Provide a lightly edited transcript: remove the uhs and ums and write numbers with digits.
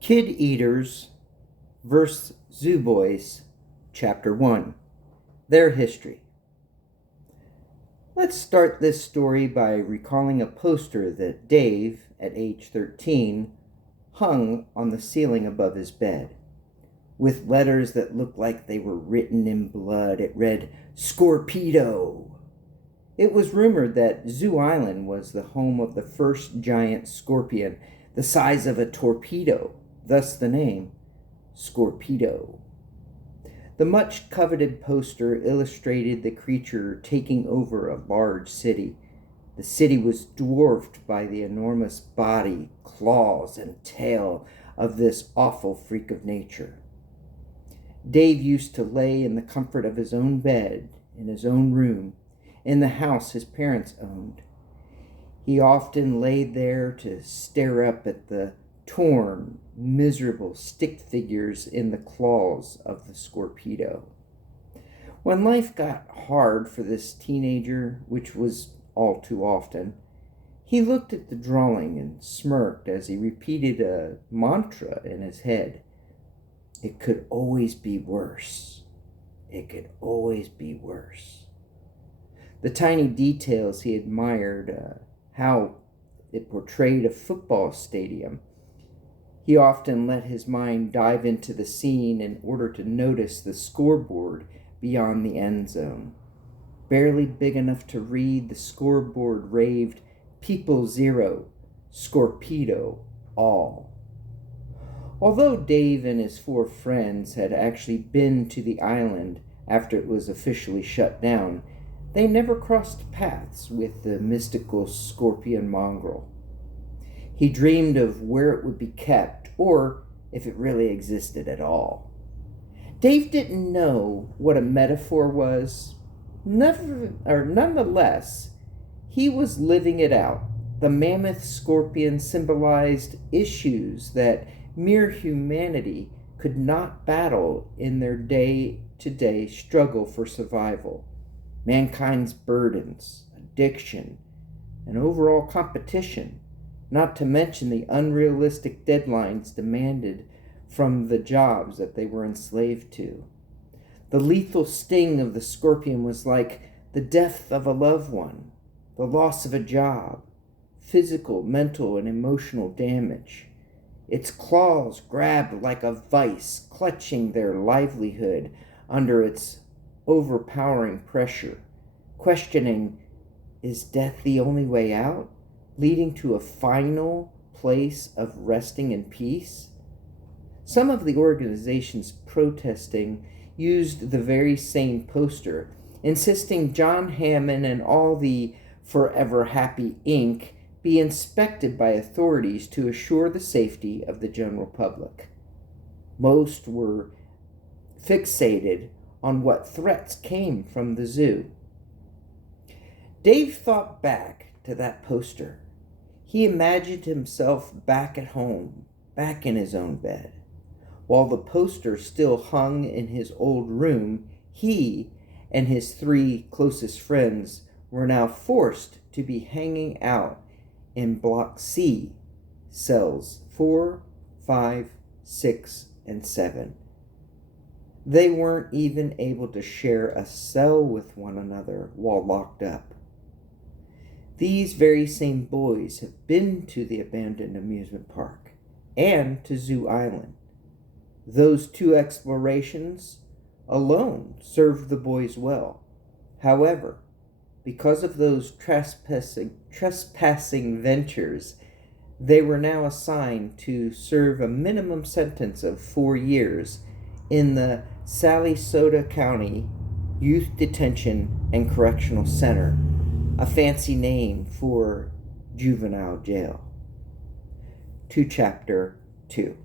Kideaters vs. Zoo BoyZ, Chapter 1. Their History. Let's start this story by recalling a poster that Dave, at age 13, hung on the ceiling above his bed. With letters that looked like they were written in blood, it read, "Scorpedo." It was rumored that Zoo Island was the home of the first giant scorpion, the size of a torpedo, thus the name, Scorpedo. The much-coveted poster illustrated the creature taking over a large city. The city was dwarfed by the enormous body, claws, and tail of this awful freak of nature. Dave used to lay in the comfort of his own bed, in his own room, in the house his parents owned. He often laid there to stare up at the torn, miserable stick figures in the claws of the Scorpedo. When life got hard for this teenager, which was all too often, he looked at the drawing and smirked as he repeated a mantra in his head. It could always be worse. It could always be worse. The tiny details he admired, how it portrayed a football stadium. He often let his mind dive into the scene in order to notice the scoreboard beyond the end zone. Barely big enough to read, the scoreboard raved, "People 0, Scorpedo all." Although Dave and his 4 friends had actually been to the island after it was officially shut down, they never crossed paths with the mystical scorpion mongrel. He dreamed of where it would be kept, or if it really existed at all. Dave didn't know what a metaphor was. Nonetheless, he was living it out. The mammoth scorpion symbolized issues that mere humanity could not battle in their day-to-day struggle for survival. Mankind's burdens, addiction, and overall competition, not to mention the unrealistic deadlines demanded from the jobs that they were enslaved to. The lethal sting of the scorpion was like the death of a loved one, the loss of a job, physical, mental, and emotional damage. Its claws grabbed like a vice, clutching their livelihood under its overpowering pressure, questioning, is death the only way out, leading to a final place of resting in peace? Some of the organizations protesting used the very same poster, insisting John Hammond and all the Forever Happy Inc. be inspected by authorities to assure the safety of the general public. Most were fixated on what threats came from the zoo. Dave thought back to that poster. He imagined himself back at home, back in his own bed. While the poster still hung in his old room, he and his 3 closest friends were now forced to be hanging out in Block C, cells 4, 5, 6, and 7. They weren't even able to share a cell with one another while locked up. These very same boys have been to the abandoned amusement park and to Zoo Island. Those 2 explorations alone served the boys well. However, because of those trespassing ventures, they were now assigned to serve a minimum sentence of 4 years in the Sarasota County Youth Detention and Correctional Center, a fancy name for juvenile jail. To Chapter 2.